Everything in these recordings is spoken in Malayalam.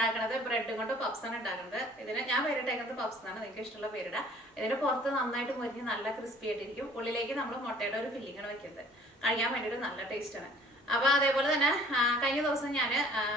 ഉണ്ടാക്കുന്നത് ബ്രെഡ് കൊണ്ട് പപ്സ് ആണ് ഉണ്ടാക്കുന്നത്. ഇതിന് ഞാൻ പേരിട്ടേക്കുന്നത് പപ്സ് ആണ്, നിങ്ങൾക്ക് ഇഷ്ടമുള്ള പേരിടാം. ഇതിന് പുറത്ത് നന്നായിട്ട് മുരിഞ്ഞ് നല്ല ക്രിസ്പി ആയിട്ടിരിക്കും. ഉള്ളിലേക്ക് നമ്മൾ മുട്ടയുടെ ഒരു ഫില്ലിംഗ് ആണ് വെക്കുന്നത്. കഴിക്കാൻ വേണ്ടിയിട്ട് നല്ല ടേസ്റ്റ് ആണ്. അപ്പോൾ അതേപോലെ തന്നെ കഴിഞ്ഞ ദിവസം ഞാൻ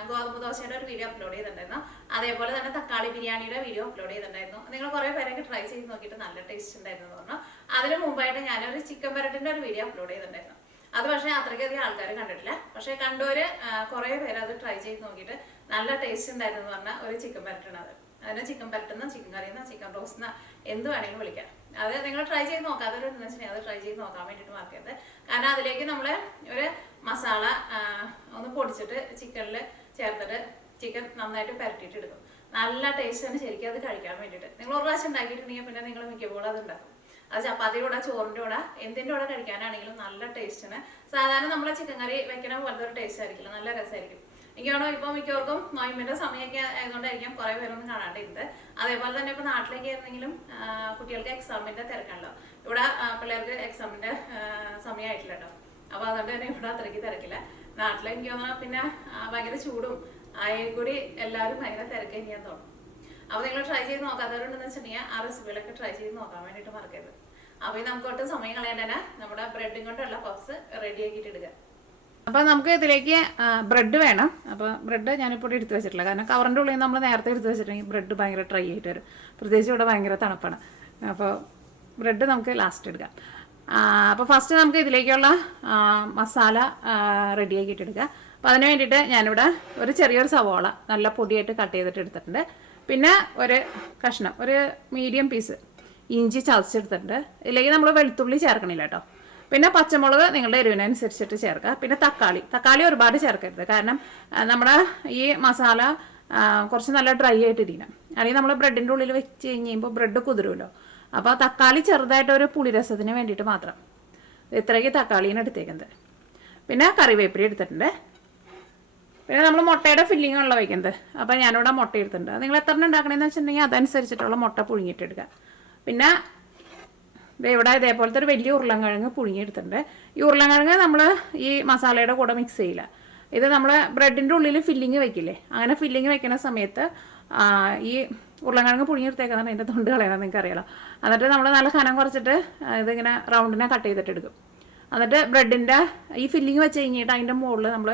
ഗോതമ്പ് ദോശയുടെ ഒരു വീഡിയോ അപ്ലോഡ് ചെയ്തിട്ടുണ്ടായിരുന്നു. അതേപോലെ തന്നെ തക്കാളി ബിരിയാണിയുടെ വീഡിയോ അപ്ലോഡ് ചെയ്തിട്ടുണ്ടായിരുന്നു. നിങ്ങൾ കുറേ പേരൊക്കെ ട്രൈ ചെയ്ത് നോക്കിയിട്ട് നല്ല ടേസ്റ്റ് ഉണ്ടായിരുന്നു എന്ന് പറഞ്ഞു. അതിന് മുമ്പായിട്ട് ഞാനൊരു ചിക്കൻ പരട്ടിൻ്റെ ഒരു വീഡിയോ അപ്ലോഡ് ചെയ്തിട്ടുണ്ടായിരുന്നു. അത് പക്ഷേ അത്രയ്ക്കധികം ആൾക്കാർ കണ്ടിട്ടില്ല. പക്ഷേ കണ്ടവര് കുറേ പേര് അത് ട്രൈ ചെയ്ത് നോക്കിയിട്ട് നല്ല ടേസ്റ്റ് ഉണ്ടായിരുന്നു എന്ന് പറഞ്ഞാൽ ഒരു ചിക്കൻ പരട്ടാണ് അത്. അതിന് ചിക്കൻ പരട്ടുന്ന ചിക്കൻ കറിയെന്ന ചിക്കൻ റോസ്റ്റ് എന്ത് വേണമെങ്കിലും വിളിക്കാം. അത് നിങ്ങൾ ട്രൈ ചെയ്ത് നോക്കാത്തവരുണ്ടെന്ന് വെച്ചിട്ടുണ്ടെങ്കിൽ അത് ട്രൈ ചെയ്ത് നോക്കാൻ വേണ്ടിയിട്ട് മാർക്കരുത്. കാരണം അതിലേക്ക് നമ്മൾ ഒരു മസാല ഒന്ന് പൊടിച്ചിട്ട് ചിക്കനിൽ ചേർത്തിട്ട് ചിക്കൻ നന്നായിട്ട് പരട്ടിയിട്ട് എടുക്കും. നല്ല ടേസ്റ്റാണ് ശരിക്കും അത് കഴിക്കാൻ വേണ്ടിയിട്ട്. നിങ്ങൾ ഒരു പ്രാവശ്യം ഉണ്ടാക്കിയിട്ടുണ്ടെങ്കിൽ പിന്നെ നിങ്ങൾ മിക്കപ്പോഴും അത് ഉണ്ടാക്കും. അത് ചപ്പാത്തിയുടെ കൂടെ, ചോറിൻ്റെ കൂടെ, എന്തിൻ്റെ കൂടെ കഴിക്കാനാണെങ്കിലും നല്ല ടേസ്റ്റാണ്. സാധാരണ നമ്മളെ ചിക്കൻ കറി വെക്കണ പോലത്തെ ഒരു ടേസ്റ്റ് ആയിരിക്കില്ല, നല്ല രസമായിരിക്കും. എനിക്ക് തോന്നുന്നു ഇപ്പോൾ മിക്കവർക്കും നോയമ്പിൻ്റെ സമയമൊക്കെ ആയതുകൊണ്ടായിരിക്കും കുറേ പേരൊന്നും കാണാണ്ടിരുന്നത്. അതേപോലെ തന്നെ ഇപ്പോൾ നാട്ടിലേക്ക് ആയിരുന്നെങ്കിലും കുട്ടികൾക്ക് എക്സാമിൻ്റെ തിരക്കാണല്ലോ. ഇവിടെ പിള്ളേർക്ക് എക്സാമിൻ്റെ സമയമായിട്ടില്ല കേട്ടോ. അപ്പോൾ അതുകൊണ്ട് തന്നെ ഇവിടെ അത്രയ്ക്ക് തിരക്കില്ല. നാട്ടിൽ എനിക്ക് തോന്നണം പിന്നെ ഭയങ്കര ചൂടും ആയി കൂടി എല്ലാവരും ഭയങ്കര തിരക്ക് തന്നെയാന്ന് തോന്നും. അപ്പോൾ നിങ്ങൾ ട്രൈ ചെയ്ത് നോക്കാത്തവരുണ്ടെന്ന് വെച്ചിട്ടുണ്ടെങ്കിൽ ആ റെസിപ്പികളൊക്കെ ട്രൈ ചെയ്ത് നോക്കാൻ വേണ്ടിയിട്ട് മറക്കരുത്. അപ്പോൾ നമുക്ക് ഒട്ടും സമയം കളയേണ്ടതിന് നമ്മുടെ ബ്രെഡും കൊണ്ടുള്ള പഫ്സ് റെഡി ആക്കിയിട്ട് ഇടുക. അപ്പോൾ നമുക്ക് ഇതിലേക്ക് ബ്രെഡ് വേണം. അപ്പോൾ ബ്രെഡ് ഞാനിപ്പോൾ എടുത്ത് വെച്ചിട്ടില്ല, കാരണം കവറിൻ്റെ ഉള്ളിൽ നമ്മൾ നേരത്തെ എടുത്ത് വെച്ചിട്ടുണ്ടെങ്കിൽ ബ്രെഡ് ഭയങ്കര ഡ്രൈ ആയിട്ട് വരും. പ്രത്യേകിച്ച് ഇവിടെ ഭയങ്കര തണുപ്പാണ്. അപ്പോൾ ബ്രെഡ് നമുക്ക് ലാസ്റ്റ് എടുക്കാം. അപ്പോൾ ഫസ്റ്റ് നമുക്ക് ഇതിലേക്കുള്ള മസാല റെഡി ആക്കിയിട്ട് എടുക്കുക. അപ്പോൾ അതിന് വേണ്ടിയിട്ട് ഞാനിവിടെ ഒരു ചെറിയൊരു സവോള നല്ല പൊടിയായിട്ട് കട്ട് ചെയ്തിട്ട് എടുത്തിട്ടുണ്ട്. പിന്നെ ഒരു കഷ്ണം, ഒരു മീഡിയം പീസ് ഇഞ്ചി ചതച്ചെടുത്തിട്ടുണ്ട്. ഇതിലേക്ക് നമ്മൾ വെളുത്തുള്ളി ചേർക്കണില്ല കേട്ടോ. പിന്നെ പച്ചമുളക് നിങ്ങളുടെ എരിവിനനുസരിച്ചിട്ട് ചേർക്കുക. പിന്നെ തക്കാളി ഒരുപാട് ചേർക്കരുത്, കാരണം നമ്മുടെ ഈ മസാല കുറച്ച് നല്ല ഡ്രൈ ആയിട്ടിരിക്കണം. അല്ലെങ്കിൽ നമ്മൾ ബ്രെഡിൻ്റെ ഉള്ളിൽ വെച്ച് കഴിയുമ്പോൾ ബ്രെഡ് കുതിരുമല്ലോ. അപ്പോൾ തക്കാളി ചെറുതായിട്ട് ഒരു പുളിരസത്തിന് വേണ്ടിയിട്ട് മാത്രം ഇത്രയ്ക്ക് തക്കാളിയാണ് എടുത്തേക്കുന്നത്. പിന്നെ കറിവേപ്പില എടുത്തിട്ടുണ്ട്. പിന്നെ നമ്മൾ മുട്ടയുടെ ഫില്ലിംഗ് ഉള്ള വയ്ക്കുന്നത്. അപ്പോൾ ഞാനിവിടെ മുട്ട എടുത്തിട്ടുണ്ട്. നിങ്ങൾ എത്ര എണ്ണം ഉണ്ടാക്കണമെന്ന് വെച്ചിട്ടുണ്ടെങ്കിൽ അതനുസരിച്ചിട്ടുള്ള മുട്ട പുഴുങ്ങിയിട്ടെടുക്കുക. പിന്നെ ഇവിടെ ഇതേപോലത്തെ ഒരു വലിയ ഉരുളൻകിഴങ്ങ് പുഴുങ്ങിയെടുത്തിട്ടുണ്ട്. ഈ ഉരുളൻകിഴങ്ങ് നമ്മൾ ഈ മസാലയുടെ കൂടെ മിക്സ് ചെയ്യില്ല. ഇത് നമ്മൾ ബ്രെഡിൻ്റെ ഉള്ളിൽ ഫില്ലിങ് വെക്കില്ലേ, അങ്ങനെ ഫില്ലിങ് വെക്കുന്ന സമയത്ത് ഈ ഉരുളൻകിഴങ്ങ് പുഴുങ്ങിയെടുത്തേക്കുന്നതാണ് അതിൻ്റെ തൊണ്ട് കളയണം, നിങ്ങൾക്ക് അറിയാലോ. എന്നിട്ട് നമ്മൾ നല്ല കനം കുറച്ചിട്ട് ഇതിങ്ങനെ റൗണ്ടിനെ കട്ട് ചെയ്തിട്ട് എടുക്കും. എന്നിട്ട് ബ്രെഡിൻ്റെ ഈ ഫില്ലിങ് വെച്ച് കഴിഞ്ഞിട്ട് അതിൻ്റെ മുകളിൽ നമ്മൾ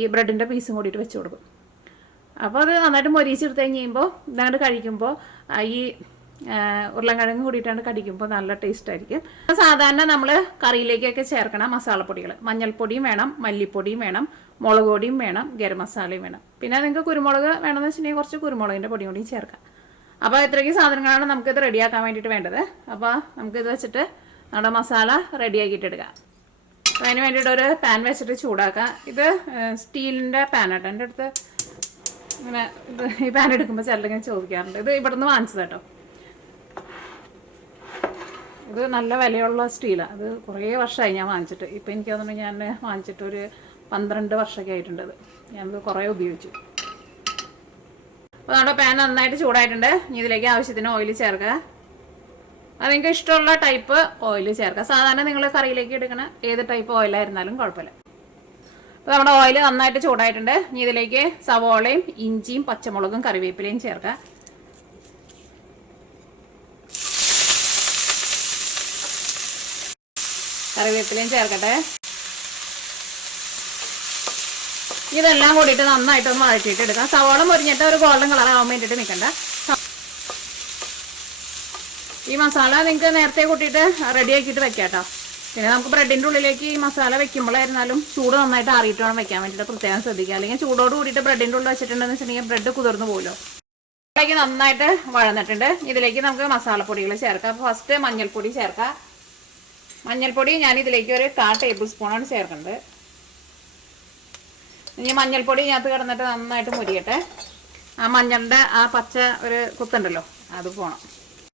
ഈ ബ്രെഡിൻ്റെ പീസും കൂടിയിട്ട് വെച്ച് കൊടുക്കും. അപ്പോൾ അത് നന്നായിട്ട് മൊരിച്ചെടുത്ത് കഴിഞ്ഞ് കഴിയുമ്പോൾ ഇതാണ്ട് കഴിക്കുമ്പോൾ ഈ ഉരുളൻകിഴങ്ങ് കൂടിയിട്ടാണ് കടിക്കുമ്പോൾ നല്ല ടേസ്റ്റ് ആയിരിക്കും. സാധാരണ നമ്മൾ കറിയിലേക്കൊക്കെ ചേർക്കണം മസാലപ്പൊടികൾ. മഞ്ഞൾപ്പൊടിയും വേണം, മല്ലിപ്പൊടിയും വേണം, മുളക് പൊടിയും വേണം, ഗരം മസാലയും വേണം. പിന്നെ നിങ്ങൾക്ക് കുരുമുളക് വേണമെന്ന് വെച്ചിട്ടുണ്ടെങ്കിൽ കുറച്ച് കുരുമുളകിൻ്റെ പൊടിയും കൂടിയും ചേർക്കാം. അപ്പോൾ ഇത്രയ്ക്ക് സാധനങ്ങളാണ് നമുക്കിത് റെഡിയാക്കാൻ വേണ്ടിയിട്ട് വേണ്ടത്. അപ്പോൾ നമുക്കിത് വെച്ചിട്ട് നമ്മുടെ മസാല റെഡിയാക്കിയിട്ട് എടുക്കാം. അപ്പോൾ അതിന് വേണ്ടിയിട്ട് ഒരു പാൻ വെച്ചിട്ട് ചൂടാക്കാം. ഇത് സ്റ്റീലിൻ്റെ പാനാട്ടോ. എൻ്റെ അടുത്ത് ഇങ്ങനെ ഈ പാൻ എടുക്കുമ്പോൾ ചിലങ്ങനെ ചോദിക്കാറുണ്ട്. ഇത് ഇവിടെ നിന്ന് വാങ്ങിച്ചത് കേട്ടോ. ഇത് നല്ല വിലയുള്ള സ്റ്റീലാണ്. അത് കുറേ വർഷമായി ഞാൻ വാങ്ങിച്ചിട്ട്. ഇപ്പോൾ എനിക്ക് തോന്നുന്നു ഞാൻ വാങ്ങിച്ചിട്ട് ഒരു 12 വർഷമൊക്കെ ആയിട്ടുണ്ട്. അത് ഞാനത് കുറേ ഉപയോഗിച്ചു. അപ്പോൾ നമ്മുടെ പാൻ നന്നായിട്ട് ചൂടായിട്ടുണ്ട്. ഇനി ഇതിലേക്ക് ആവശ്യത്തിന് ഓയിൽ ചേർക്കുക. അത് നിങ്ങൾക്ക് ഇഷ്ടമുള്ള ടൈപ്പ് ഓയിൽ ചേർക്കുക. സാധാരണ നിങ്ങൾ കറിയിലേക്ക് എടുക്കണ ഏത് ടൈപ്പ് ഓയിലായിരുന്നാലും കുഴപ്പമില്ല. അപ്പോൾ നമ്മുടെ ഓയിൽ നന്നായിട്ട് ചൂടായിട്ടുണ്ട്. ഇനി ഇതിലേക്ക് സവോളയും ഇഞ്ചിയും പച്ചമുളകും കറിവേപ്പിലയും ചേർക്കുക. കറിവേപ്പിലയും ചേർക്കട്ടെ. ഇതെല്ലാം കൂടിയിട്ട് നന്നായിട്ടൊന്ന് വഴറ്റിയിട്ട് എടുക്കാം. സവോള മുരിഞ്ഞിട്ട് ഒരു ഗോൾഡൻ കളർ ആവാൻ വേണ്ടിയിട്ട് നിൽക്കണ്ട. ഈ മസാല നിങ്ങൾക്ക് നേരത്തെ കൂട്ടിയിട്ട് റെഡിയാക്കിയിട്ട് വെക്കാം കേട്ടോ. പിന്നെ നമുക്ക് ബ്രെഡിൻ്റെ ഉള്ളിലേക്ക് ഈ മസാല വെക്കുമ്പോഴായിരുന്നാലും ചൂട് നന്നായിട്ട് ആറിയിട്ട് വേണം വെക്കാൻ വേണ്ടിയിട്ട് പ്രത്യേകം ശ്രദ്ധിക്കുക. അല്ലെങ്കിൽ ചൂടോട് കൂടിയിട്ട് ബ്രെഡിൻ്റെ ഉള്ളിൽ വെച്ചിട്ടുണ്ടെന്ന് വെച്ചിട്ടുണ്ടെങ്കിൽ ബ്രെഡ് കുതിർന്നു പോകുമല്ലോ. ഇതിലേക്ക് നന്നായിട്ട് വഴന്നിട്ടുണ്ട്. ഇതിലേക്ക് നമുക്ക് മസാലപ്പൊടികൾ ചേർക്കാം. അപ്പോൾ ഫസ്റ്റ് മഞ്ഞൾപ്പൊടി ചേർക്കാം. മഞ്ഞൾപ്പൊടി ഞാൻ ഇതിലേക്ക് ഒരു 1/4 ടേബിൾ സ്പൂണാണ് ചേർക്കുന്നത്. ഇനി മഞ്ഞൾപ്പൊടി ഇതിനകത്ത് കിടന്നിട്ട് നന്നായിട്ട് മുരിയട്ടെ. ആ മഞ്ഞളുടെ ആ പച്ച ഒരു കുത്തുണ്ടല്ലോ അത് പോകണം.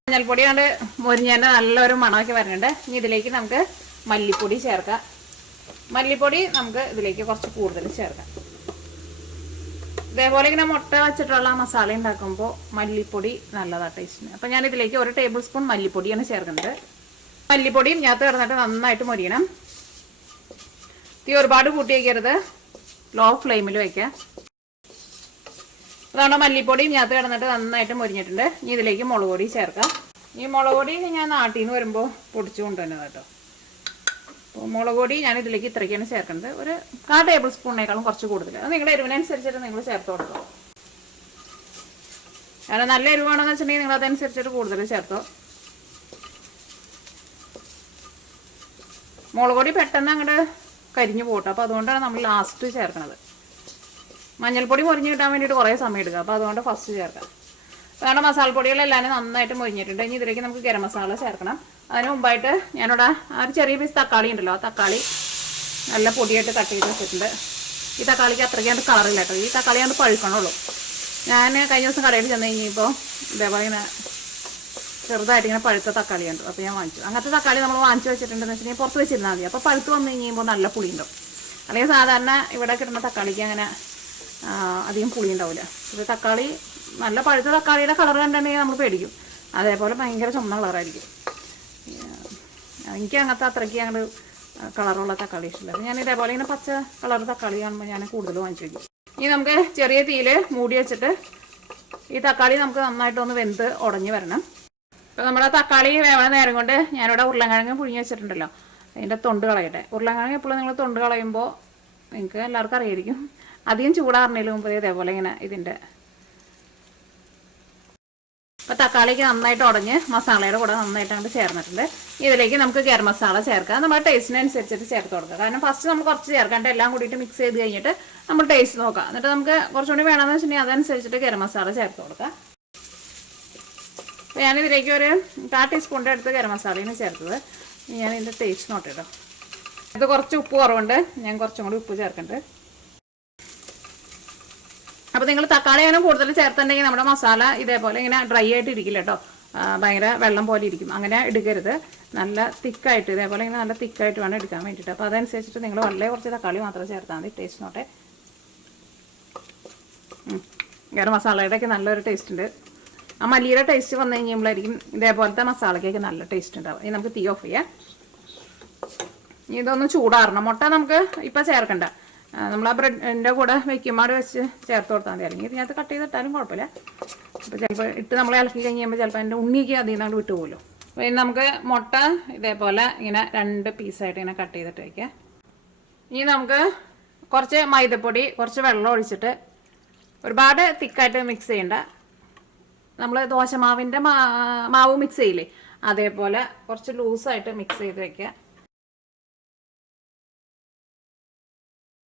മഞ്ഞൾപ്പൊടി കൊണ്ട് മുരിഞ്ഞതിൻ്റെ നല്ലൊരു മണമൊക്കെ വരുന്നുണ്ട്. ഇനി ഇതിലേക്ക് നമുക്ക് മല്ലിപ്പൊടി ചേർക്കാം. മല്ലിപ്പൊടി നമുക്ക് ഇതിലേക്ക് കുറച്ച് കൂടുതൽ ചേർക്കാം. ഇതേപോലെ ഇങ്ങനെ മുട്ട വെച്ചിട്ടുള്ള മസാല ഉണ്ടാക്കുമ്പോൾ മല്ലിപ്പൊടി നല്ലതാണ് ടേസ്റ്റിന്. അപ്പോൾ ഞാൻ ഇതിലേക്ക് 1 ടേബിൾ സ്പൂൺ മല്ലിപ്പൊടിയാണ് ചേർക്കുന്നത്. മല്ലിപ്പൊടിയും ഇതിനകത്ത് കിടന്നിട്ട് നന്നായിട്ട് മുരിയണം. തീ ഒരുപാട് കൂട്ടി വയ്ക്കരുത്, ലോ ഫ്ലെയിമിൽ വയ്ക്കുക. അതാണ് മല്ലിപ്പൊടിയും ഇതിനകത്ത് കിടന്നിട്ട് നന്നായിട്ട് മുരിഞ്ഞിട്ടുണ്ട്. ഇനി ഇതിലേക്ക് മുളക് പൊടി ചേർക്കാം. ഈ മുളക് പൊടി ഞാൻ നാട്ടിൽ നിന്ന് വരുമ്പോൾ പൊടിച്ചു കൊണ്ടുവന്നത് കേട്ടോ. അപ്പോൾ മുളക് പൊടി ഞാൻ ഇതിലേക്ക് ഇത്രയ്ക്കാണ് ചേർക്കുന്നത്. ഒരു 1/4 ടേബിൾ സ്പൂണിനേക്കാളും കുറച്ച് കൂടുതൽ. അത് നിങ്ങളുടെ എരിവിനനുസരിച്ചിട്ട് നിങ്ങൾ ചേർത്ത് കൊടുക്കുക. കാരണം നല്ല എരിവാണെന്ന് വെച്ചിട്ടുണ്ടെങ്കിൽ നിങ്ങൾ അതനുസരിച്ചിട്ട് കൂടുതൽ ചേർത്തോ. മുളക് പൊടി പെട്ടെന്ന് അങ്ങോട്ട് കരിഞ്ഞു പോട്ടെ. അപ്പോൾ അതുകൊണ്ടാണ് നമ്മൾ ലാസ്റ്റ് ചേർക്കുന്നത്. മഞ്ഞൾപ്പൊടി മുരിഞ്ഞ് കിട്ടാൻ വേണ്ടിയിട്ട് കുറേ സമയം എടുക്കുക. അപ്പോൾ അതുകൊണ്ട് ഫസ്റ്റ് ചേർക്കാം. കാരണം മസാലപ്പൊടികളെല്ലാം നന്നായിട്ട് മുരിഞ്ഞിട്ടുണ്ട്. ഇനി ഇതിലേക്ക് നമുക്ക് ഗരം മസാല ചേർക്കണം. അതിന് മുമ്പായിട്ട് ഞാനിവിടെ ഒരു ചെറിയ പീസ് തക്കാളി ഉണ്ടല്ലോ, ആ തക്കാളി നല്ല പൊടിയായിട്ട് കട്ട് ചെയ്ത് വെച്ചിട്ടുണ്ട്. ഈ തക്കാളിക്ക് അത്രയ്ക്കാണ്ട് കളറില്ല കേട്ടോ. ഈ തക്കാളി കൊണ്ട് പഴുക്കണുള്ളൂ. ഞാൻ കഴിഞ്ഞ ദിവസം കടയിൽ ചെന്ന് കഴിഞ്ഞപ്പോൾ ഇതേപോലെ ഇങ്ങനെ ചെറുതായിട്ട് ഇങ്ങനെ പഴുത്ത തക്കാളി ഉണ്ട്. അപ്പോൾ ഞാൻ വാങ്ങിച്ചു. അങ്ങനത്തെ തക്കാളി നമ്മൾ വാങ്ങിച്ചു വെച്ചിട്ടുണ്ടെന്ന് വെച്ചിട്ടുണ്ടെങ്കിൽ പുറത്ത് വെച്ചിരുന്നാൽ മതി. അപ്പോൾ പഴുത്ത് വന്നു കഴിയുമ്പോൾ നല്ല പുളി ഉണ്ടാവും. അല്ലെങ്കിൽ സാധാരണ ഇവിടെ കിട്ടുന്ന തക്കാളിക്ക് അങ്ങനെ അധികം പുളി ഉണ്ടാവില്ല. ഇത് തക്കാളി നല്ല പഴുത്ത തക്കാളിയുടെ കളർ കണ്ടിട്ടുണ്ടെങ്കിൽ നമ്മൾ പേടിക്കും. അതേപോലെ ഭയങ്കര ചുമന്ന കളറായിരിക്കും. എനിക്ക് അങ്ങനത്തെ അത്രയ്ക്ക് അങ്ങോട്ട് കളറുള്ള തക്കാളി ഇഷ്ടമില്ല. ഞാൻ ഇതേപോലെ ഇങ്ങനെ പച്ച കളർ തക്കാളി കാണുമ്പോൾ ഞാൻ കൂടുതൽ വാങ്ങിച്ചു വയ്ക്കും. ഇനി നമുക്ക് ചെറിയ തീയിൽ മൂടി വെച്ചിട്ട് ഈ തക്കാളി നമുക്ക് നന്നായിട്ടൊന്ന് വെന്ത് ഉടഞ്ഞ് വരണം. ഇപ്പോൾ നമ്മുടെ തക്കാളി വേവണ നേരം കൊണ്ട് ഞാനിവിടെ ഉരുളൻകിഴങ്ങ് പുഴുങ്ങി വെച്ചിട്ടുണ്ടല്ലോ, അതിൻ്റെ തൊണ്ട് കളയട്ടെ. ഉരുളൻകിഴങ്ങ് എപ്പോഴും നിങ്ങൾ തൊണ്ട് കളയുമ്പോൾ നിങ്ങൾക്ക് എല്ലാവർക്കും അറിയായിരിക്കും, അധികം ചൂടാറുന്നതിന് മുമ്പ് ഇതേപോലെ ഇങ്ങനെ ഇതിൻ്റെ അപ്പോൾ തക്കാളിക്ക് നന്നായിട്ട് ഉടഞ്ഞ് മസാലയുടെ കൂടെ നന്നായിട്ട് അങ്ങോട്ട് ചേർന്നിട്ടുണ്ട്. ഇതിലേക്ക് നമുക്ക് ഗരം മസാല ചേർക്കാം. നമ്മുടെ ടേസ്റ്റിനനുസരിച്ചിട്ട് ചേർത്ത് കൊടുക്കുക. കാരണം ഫസ്റ്റ് നമ്മൾ കുറച്ച് ചേർക്കാണ്ട് എല്ലാം കൂടിയിട്ട് മിക്സ് ചെയ്ത് കഴിഞ്ഞിട്ട് നമ്മൾ ടേസ്റ്റ് നോക്കാം. എന്നിട്ട് നമുക്ക് കുറച്ചുകൂടി വേണമെന്ന് വെച്ചിട്ടുണ്ടെങ്കിൽ അതനുസരിച്ചിട്ട് ഗരം മസാല ചേർത്ത് കൊടുക്കാം. അപ്പോൾ ഞാനിതിലേക്ക് ഒരു 1/4 ടീസ്പൂണിൻ്റെ അടുത്ത് ഗരം മസാലയാണ് ചേർത്തത്. ഞാൻ ഇതിൻ്റെ ടേസ്റ്റ് നോട്ടിട്ടോ. ഇത് കുറച്ച് ഉപ്പ് കുറവുണ്ട്, ഞാൻ കുറച്ചും കൂടി ഉപ്പ് ചേർക്കുന്നുണ്ട്. അപ്പോൾ നിങ്ങൾ തക്കാളി അങ്ങനെ കൂടുതൽ ചേർത്തിട്ടുണ്ടെങ്കിൽ നമ്മുടെ മസാല ഇതേപോലെ ഇങ്ങനെ ഡ്രൈ ആയിട്ട് ഇരിക്കില്ല കേട്ടോ, ഭയങ്കര വെള്ളം പോലെ ഇരിക്കും. അങ്ങനെ എടുക്കരുത്. നല്ല തിക്കായിട്ട് ഇതേപോലെ ഇങ്ങനെ നല്ല തിക്കായിട്ട് വേണം എടുക്കാൻ വേണ്ടിയിട്ട്. അപ്പോൾ അതനുസരിച്ചിട്ട് നിങ്ങൾ വളരെ കുറച്ച് തക്കാളി മാത്രം ചേർത്താൽ മതി. ടേസ്റ്റ് നോട്ടെ. ഗരം മസാലയുടെയൊക്കെ നല്ലൊരു ടേസ്റ്റ് ഉണ്ട്. ആ മല്ലിയുടെ ടേസ്റ്റ് വന്നു കഴിയുമ്പോഴായിരിക്കും ഇതേപോലത്തെ മസാലയ്ക്കൊക്കെ നല്ല ടേസ്റ്റ് ഉണ്ടാവും. ഇനി നമുക്ക് തീ ഓഫ് ചെയ്യാം. ഇതൊന്ന് ചൂടാറണം. മുട്ട നമുക്ക് ഇപ്പം ചേർക്കണ്ട, നമ്മൾ ആ ബ്രെഡിൻ്റെ കൂടെ വെക്കുമ്പോൾ വെച്ച് ചേർത്ത് കൊടുത്താൽ മതി. അല്ലെങ്കിൽ ഇതിനകത്ത് കട്ട് ചെയ്തിട്ടാലും കുഴപ്പമില്ല. അപ്പോൾ ചിലപ്പോൾ ഇട്ട് നമ്മൾ ഇളക്കി കഴിയുമ്പോൾ ചിലപ്പോൾ അതിൻ്റെ ഉണ്ണിക്ക് അതിൽ നിന്നാണ് വിട്ടു പോകുമല്ലോ. അപ്പോൾ ഇനി നമുക്ക് മുട്ട ഇതേപോലെ ഇങ്ങനെ 2 പീസായിട്ട് ഇങ്ങനെ കട്ട് ചെയ്തിട്ട് വയ്ക്കാം. ഇനി നമുക്ക് കുറച്ച് മൈദപ്പൊടി, കുറച്ച് വെള്ളം ഒഴിച്ചിട്ട് ഒരുപാട് തിക്കായിട്ട് മിക്സ് ചെയ്യണ്ട. നമ്മൾ ദോശമാവിൻ്റെ മാവ് മിക്സ് ചെയ്യില്ലേ, അതേപോലെ കുറച്ച് ലൂസായിട്ട് മിക്സ് ചെയ്ത് വയ്ക്കുക.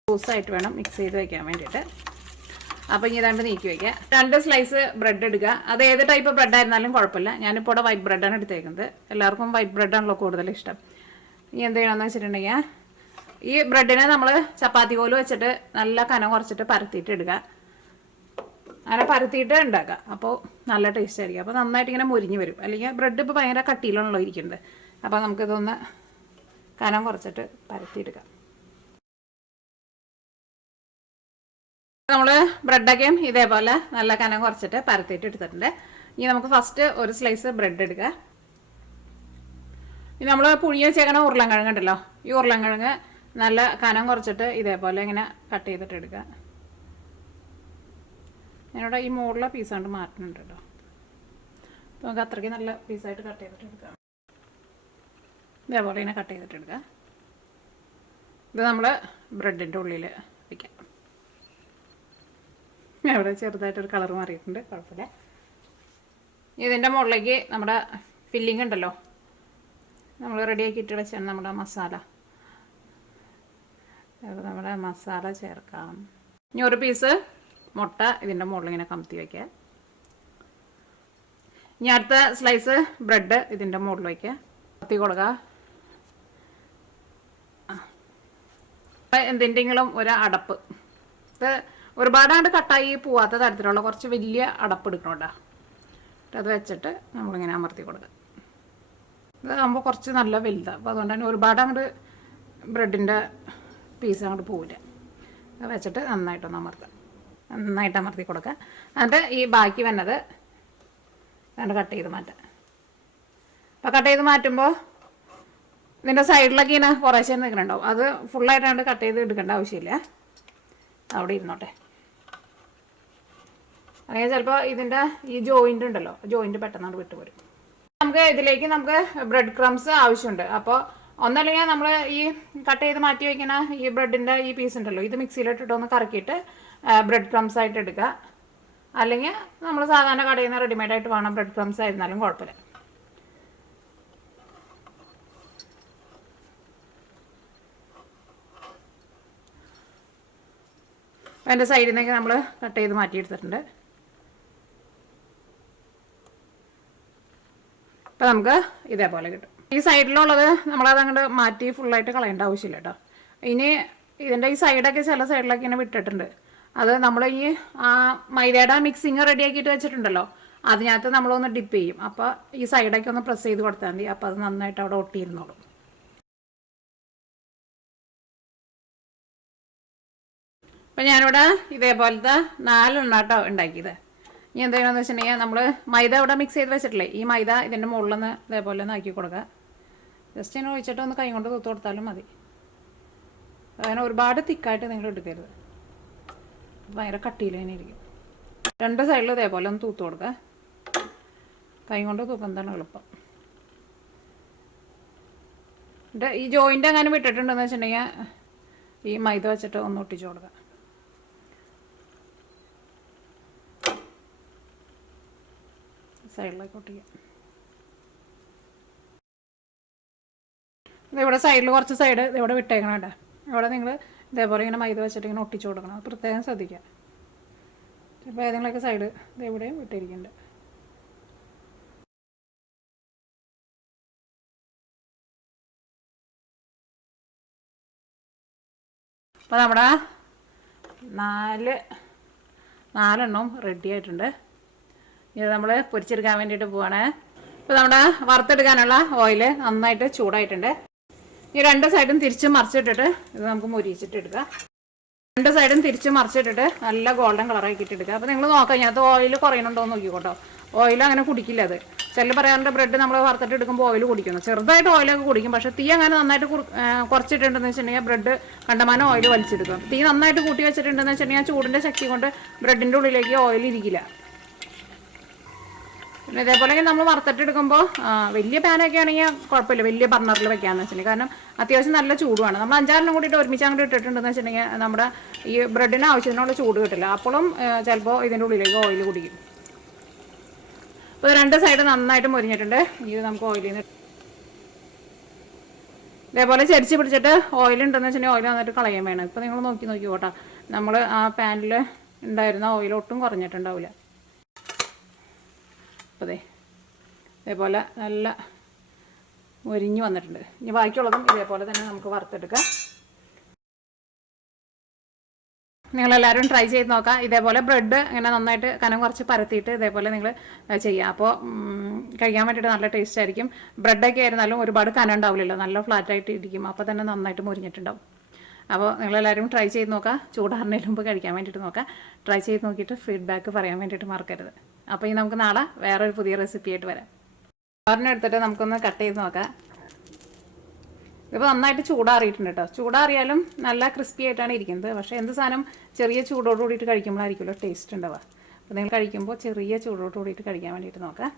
ലൂസായിട്ട് വേണം മിക്സ് ചെയ്ത് വയ്ക്കാൻ വേണ്ടിയിട്ട്. അപ്പോൾ ഇനി ഏതാണ്ട് നീക്കി വയ്ക്കുക. 2 സ്ലൈസ് ബ്രെഡ് എടുക്കുക. അത് ഏത് ടൈപ്പ് ബ്രെഡ് ആയിരുന്നാലും കുഴപ്പമില്ല. ഞാനിപ്പോൾ ഇവിടെ വൈറ്റ് ബ്രെഡാണ് എടുത്തേക്കുന്നത്. എല്ലാവർക്കും വൈറ്റ് ബ്രെഡാണല്ലോ കൂടുതൽ ഇഷ്ടം. ഇനി എന്ത് ചെയ്യണമെന്ന് വെച്ചിട്ടുണ്ടെങ്കിൽ ഈ ബ്രെഡിനെ നമ്മൾ ചപ്പാത്തി കോല് വെച്ചിട്ട് നല്ല കനം കുറച്ചിട്ട് പരത്തിയിട്ട് എടുക്കുക. അങ്ങനെ പരത്തിയിട്ട് ഉണ്ടാക്കുക. അപ്പോൾ നല്ല ടേസ്റ്റ് ആയിരിക്കും. അപ്പോൾ നന്നായിട്ട് ഇങ്ങനെ മുരിഞ്ഞ് വരും. അല്ലെങ്കിൽ ബ്രെഡ് ഇപ്പോൾ ഭയങ്കര കട്ടിയിലാണല്ലോ ഇരിക്കുന്നത്. അപ്പോൾ നമുക്കിതൊന്ന് കനം കുറച്ചിട്ട് പരത്തിയെടുക്കാം. നമ്മൾ ബ്രെഡൊക്കെ ഇതേപോലെ നല്ല കനം കുറച്ചിട്ട് പരത്തിയിട്ട് എടുത്തിട്ടുണ്ട്. ഇനി നമുക്ക് ഫസ്റ്റ് ഒരു സ്ലൈസ് ബ്രെഡ് എടുക്കുക. ഇനി നമ്മൾ പുഴുങ്ങി വെച്ചേക്കണ ഉരുളൻകിഴങ്ങ് ഉണ്ടല്ലോ, ഈ ഉരുളൻകിഴങ്ങ് നല്ല കനം കുറച്ചിട്ട് ഇതേപോലെ ഇങ്ങനെ കട്ട് ചെയ്തിട്ട് എടുക്കുക. ഞാനിവിടെ ഈ മുകളിലെ പീസ് കൊണ്ട് മാറ്റുന്നുണ്ട് കേട്ടോ. അപ്പോൾ നമുക്ക് അത്രയ്ക്ക് നല്ല പീസായിട്ട് കട്ട് ചെയ്തിട്ട് എടുക്കാം. ഇതേപോലെ ഇങ്ങനെ കട്ട് ചെയ്തിട്ട് എടുക്കുക. ഇത് നമ്മൾ ബ്രെഡിൻ്റെ ഉള്ളിൽ വയ്ക്കാം. അവിടെ ചെറുതായിട്ടൊരു കളർ മാറിയിട്ടുണ്ട്, കുഴപ്പമില്ല. ഇതിൻ്റെ മുകളിലേക്ക് നമ്മുടെ ഫില്ലിംഗ് ഉണ്ടല്ലോ, നമ്മൾ റെഡിയാക്കി ഇട്ട് വെച്ചാണ് നമ്മുടെ മസാല. അപ്പോൾ നമ്മുടെ മസാല ചേർക്കാം. ഇനി ഒരു പീസ് മുട്ട ഇതിൻ്റെ മുകളിൽ ഇങ്ങനെ കമത്തി വയ്ക്കുക. ഇനി അടുത്ത സ്ലൈസ് ബ്രെഡ് ഇതിൻ്റെ മുകളിൽ വയ്ക്കുക, കത്തി കൊടുക്കുക. എന്തിൻ്റെങ്കിലും ഒരു അടപ്പ്, ഇത് ഒരുപാടാണ്ട് കട്ടായി പോവാത്ത തരത്തിലുള്ള കുറച്ച് വലിയ അടപ്പ് എടുക്കണം കേട്ടോ. അത് വെച്ചിട്ട് നമ്മളിങ്ങനെ അമർത്തി കൊടുക്കുക. ഇതാകുമ്പോൾ കുറച്ച് നല്ല വലുതാണ്. അപ്പോൾ അതുകൊണ്ട് തന്നെ ഒരുപാട് അങ്ങോട്ട് ബ്രെഡിൻ്റെ പീസ് അങ്ങോട്ട് പോവില്ല. അത് വെച്ചിട്ട് നന്നായിട്ടൊന്ന് നന്നായിട്ട് അമർത്തി കൊടുക്കുക. എന്നിട്ട് ഈ ബാക്കി വന്നത് കണ്ട് കട്ട് ചെയ്ത് മാറ്റാം. അപ്പോൾ കട്ട് ചെയ്ത് മാറ്റുമ്പോൾ ഇതിൻ്റെ സൈഡിലൊക്കെ ഇങ്ങനെ കുറേശ്ശേ നിൽക്കുന്നുണ്ടാവും. അത് ഫുള്ളായിട്ടാണ്ട് കട്ട് ചെയ്ത് എടുക്കേണ്ട ആവശ്യമില്ല, അവിടെ ഇരുന്നോട്ടെ. അല്ലെങ്കിൽ ചിലപ്പോൾ ഇതിൻ്റെ ഈ ജോയിൻ്റ് ഉണ്ടല്ലോ, ജോയിൻ്റ് പെട്ടെന്ന് വിട്ടു വരും. നമുക്ക് ഇതിലേക്ക് ബ്രെഡ് ക്രംസ് ആവശ്യമുണ്ട്. അപ്പോൾ ഒന്നല്ലെങ്കിൽ നമ്മൾ ഈ കട്ട് ചെയ്ത് മാറ്റി വയ്ക്കുന്ന ഈ ബ്രെഡിൻ്റെ ഈ പീസ് ഉണ്ടല്ലോ, ഇത് മിക്സിയിലിട്ടിട്ട് ഒന്ന് കറക്കിയിട്ട് ബ്രെഡ് ക്രംസ് ആയിട്ട് എടുക്കുക. അല്ലെങ്കിൽ നമ്മൾ സാധാരണ കടയിൽ നിന്ന് റെഡിമെയ്ഡായിട്ട് വേണം ബ്രെഡ് ക്രംസ് ആയിരുന്നാലും കുഴപ്പമില്ല. അതിൻ്റെ സൈഡിൽ നിന്നൊക്കെ നമ്മൾ കട്ട് ചെയ്ത് മാറ്റിയെടുത്തിട്ടുണ്ട്. അപ്പോൾ നമുക്ക് ഇതേപോലെ കിട്ടും. ഈ സൈഡിലുള്ളത് നമ്മളത് അങ്ങോട്ട് മാറ്റി ഫുള്ളായിട്ട് കളയേണ്ട ആവശ്യമില്ല കേട്ടോ. ഇനി ഇതിൻ്റെ ഈ സൈഡൊക്കെ ചില സൈഡിലൊക്കെ ഇങ്ങനെ വിട്ടിട്ടുണ്ട്. അത് നമ്മൾ ഈ മൈദയുടെ മിക്സിങ് റെഡിയാക്കിയിട്ട് വെച്ചിട്ടുണ്ടല്ലോ, അതിനകത്ത് നമ്മളൊന്ന് ഡിപ്പ് ചെയ്യും. അപ്പോൾ ഈ സൈഡൊക്കെ ഒന്ന് പ്രസ് ചെയ്ത് കൊടുത്താൽ മതി. അപ്പോൾ അത് നന്നായിട്ട് അവിടെ ഒട്ടിയിരുന്നോളും. അപ്പം ഞാനിവിടെ ഇതേപോലത്തെ 4 കേട്ടോ ഉണ്ടാക്കിയത്. ഇനി എന്തെങ്കിലുമെന്ന് വെച്ചിട്ടുണ്ടെങ്കിൽ നമ്മൾ മൈദ ഇവിടെ മിക്സ് ചെയ്ത് വെച്ചിട്ടില്ലേ, ഈ മൈദ ഇതിൻ്റെ മുകളിൽ നിന്ന് ഇതേപോലെ ഒന്ന് ആക്കി കൊടുക്കുക. ജസ്റ്റ് ഇങ്ങനെ ഒഴിച്ചിട്ട് ഒന്ന് കൈ കൊണ്ട് തൂത്ത് കൊടുത്താലും മതി. അങ്ങനെ ഒരുപാട് തിക്കായിട്ട് നിങ്ങൾ എടുക്കരുത്, ഭയങ്കര കട്ടിയിൽ തന്നെ ഇരിക്കും. 2 സൈഡിലും ഇതേപോലെ ഒന്ന് തൂത്ത് കൊടുക്കുക. കൈ കൊണ്ട് തൂക്കുന്നതാണ് എളുപ്പം. ഈ ജോയിൻ്റ് അങ്ങനെ വിട്ടിട്ടുണ്ടെന്ന് വെച്ചിട്ടുണ്ടെങ്കിൽ ഈ മൈദ വെച്ചിട്ട് ഒന്ന് ഒട്ടിച്ചു കൊടുക്കുക. സൈഡിലേക്ക് ഒട്ടിക്കുക. ഇതിവിടെ സൈഡിൽ കുറച്ച് സൈഡ് ഇവിടെ വിട്ടേക്കണം കേട്ടോ. ഇവിടെ നിങ്ങൾ ഇതേപോലെ ഇങ്ങനെ മൈദ വെച്ചിട്ട് ഇങ്ങനെ ഒട്ടിച്ചു കൊടുക്കണം. അത് പ്രത്യേകം ശ്രദ്ധിക്കുക. ഇപ്പോൾ ഏതെങ്കിലുമൊക്കെ സൈഡ് ഇതെവിടെയും വിട്ടിരിക്കുന്നുണ്ട്. അപ്പോൾ നമ്മുടെ 4 റെഡി ആയിട്ടുണ്ട്. ഇത് നമ്മൾ പൊരിച്ചെടുക്കാൻ വേണ്ടിയിട്ട് പോവാണ്. ഇപ്പോൾ നമ്മുടെ വറുത്തെടുക്കാനുള്ള ഓയിൽ നന്നായിട്ട് ചൂടായിട്ടുണ്ട്. ഈ 2 സൈഡും തിരിച്ച് മറിച്ചിട്ടിട്ട് ഇത് നമുക്ക് മുരിച്ചിട്ട് എടുക്കാം. 2 സൈഡും തിരിച്ച് മറിച്ചിട്ടിട്ട് നല്ല ഗോൾഡൻ കളറാക്കിയിട്ട് എടുക്കുക. അപ്പോൾ നിങ്ങൾ നോക്കാം, ഇതിനകത്ത് ഓയിൽ കുറയുന്നുണ്ടോ എന്ന് നോക്കിക്കോട്ടോ. ഓയിൽ അങ്ങനെ കുടിക്കില്ല. അത് ചില പറയാറുണ്ട് ബ്രെഡ് നമ്മൾ വറുത്തിട്ട് എടുക്കുമ്പോൾ ഓയിൽ കുടിക്കുന്നു. ചെറുതായിട്ട് ഓയിലൊക്കെ കുടിക്കും. പക്ഷേ തീ അങ്ങനെ നന്നായിട്ട് കുറച്ചിട്ടുണ്ടെന്ന് വെച്ചിട്ടുണ്ടെങ്കിൽ ബ്രെഡ് കണ്ടമാനം ഓയിൽ വലിച്ചെടുക്കും. തീ നന്നായിട്ട് കൂട്ടി വെച്ചിട്ടുണ്ടെന്ന് വെച്ചിട്ടുണ്ടെങ്കിൽ ചൂടിൻ്റെ ശക്തി കൊണ്ട് ബ്രെഡിൻ്റെ ഉള്ളിലേക്ക് ഓയിൽ ഇരിക്കില്ല. പിന്നെ ഇതേപോലെ നമ്മൾ വറുത്തിട്ട് എടുക്കുമ്പോൾ വലിയ പാനൊക്കെ ആണെങ്കിൽ കുഴപ്പമില്ല, വലിയ ബർണറിൽ വെക്കാമെന്ന് വെച്ചിട്ടുണ്ടെങ്കിൽ. കാരണം അത്യാവശ്യം നല്ല ചൂടുമാണ്. നമ്മൾ 5-6 കൂടിയിട്ട് ഒരുമിച്ച് അങ്ങോട്ട് ഇട്ടിട്ടുണ്ടെന്ന് വെച്ചിട്ടുണ്ടെങ്കിൽ നമ്മുടെ ഈ ബ്രെഡിന് ആവശ്യത്തിനുള്ള ചൂട് കിട്ടില്ല. അപ്പോഴും ചിലപ്പോൾ ഇതിൻ്റെ ഉള്ളിലേക്ക് ഓയിൽ കുടിക്കും. അപ്പോൾ 2 സൈഡ് നന്നായിട്ട് മുരിഞ്ഞിട്ടുണ്ട്. ഇത് നമുക്ക് ഓയിലിൽ നിന്ന് ഇതേപോലെ ചരിച്ച് പിടിച്ചിട്ട് ഓയിലുണ്ടെന്ന് വെച്ചിട്ടുണ്ടെങ്കിൽ ഓയിൽ നന്നായിട്ട് കളയാൻ വേണം. ഇപ്പോൾ നിങ്ങൾ നോക്കിക്കോട്ടെ, നമ്മൾ ആ പാനിൽ ഉണ്ടായിരുന്ന ഓയിൽ ഒട്ടും കുറഞ്ഞിട്ടുണ്ടാവില്ല. അപ്പോൾ ഇതേപോലെ നല്ല മൊരിഞ്ഞ് വന്നിട്ടുണ്ട്. ഇനി ബാക്കിയുള്ളതും ഇതേപോലെ തന്നെ നമുക്ക് വറുത്തെടുക്കാം. നിങ്ങളെല്ലാവരും ട്രൈ ചെയ്ത് നോക്കാം. ഇതേപോലെ ബ്രെഡ് ഇങ്ങനെ നന്നായിട്ട് കനം കുറച്ച് പരത്തിയിട്ട് ഇതേപോലെ നിങ്ങൾ ചെയ്യുക. അപ്പോൾ കഴിക്കാൻ വേണ്ടിയിട്ട് നല്ല ടേസ്റ്റ് ആയിരിക്കും. ബ്രെഡൊക്കെ ആയിരുന്നാലും ഒരുപാട് കനം ഉണ്ടാവില്ലല്ലോ, നല്ല ഫ്ലാറ്റായിട്ട് ഇരിക്കും. അപ്പോൾ തന്നെ നന്നായിട്ട് മുരിഞ്ഞിട്ടുണ്ടാവും. അപ്പോൾ നിങ്ങളെല്ലാവരും ട്രൈ ചെയ്ത് നോക്കുക. ചൂടാറിനതിന് മുമ്പ് കഴിക്കാൻ വേണ്ടിയിട്ട് നോക്കുക. ട്രൈ ചെയ്ത് നോക്കിയിട്ട് ഫീഡ്ബാക്ക് പറയാൻ വേണ്ടിയിട്ട് മറക്കരുത്. അപ്പോൾ ഇനി നമുക്ക് നാളെ വേറൊരു പുതിയ റെസിപ്പി ആയിട്ട് വരാം. എടുത്തിട്ട് നമുക്കൊന്ന് കട്ട് ചെയ്ത് നോക്കാം. ഇപ്പോൾ നന്നായിട്ട് ചൂടാറിയിട്ടുണ്ട് കേട്ടോ. ചൂടാറിയാലും നല്ല ക്രിസ്പി ആയിട്ടാണ് ഇരിക്കുന്നത്. പക്ഷേ എന്ത് സാധനം ചെറിയ ചൂടോട് കൂടിയിട്ട് കഴിക്കുമ്പോഴായിരിക്കുമല്ലോ ടേസ്റ്റ് ഉണ്ടാവുക. അപ്പോൾ നിങ്ങൾ കഴിക്കുമ്പോൾ ചെറിയ ചൂടോട് കൂടിയിട്ട് കഴിക്കാൻ വേണ്ടിയിട്ട് നോക്കാം.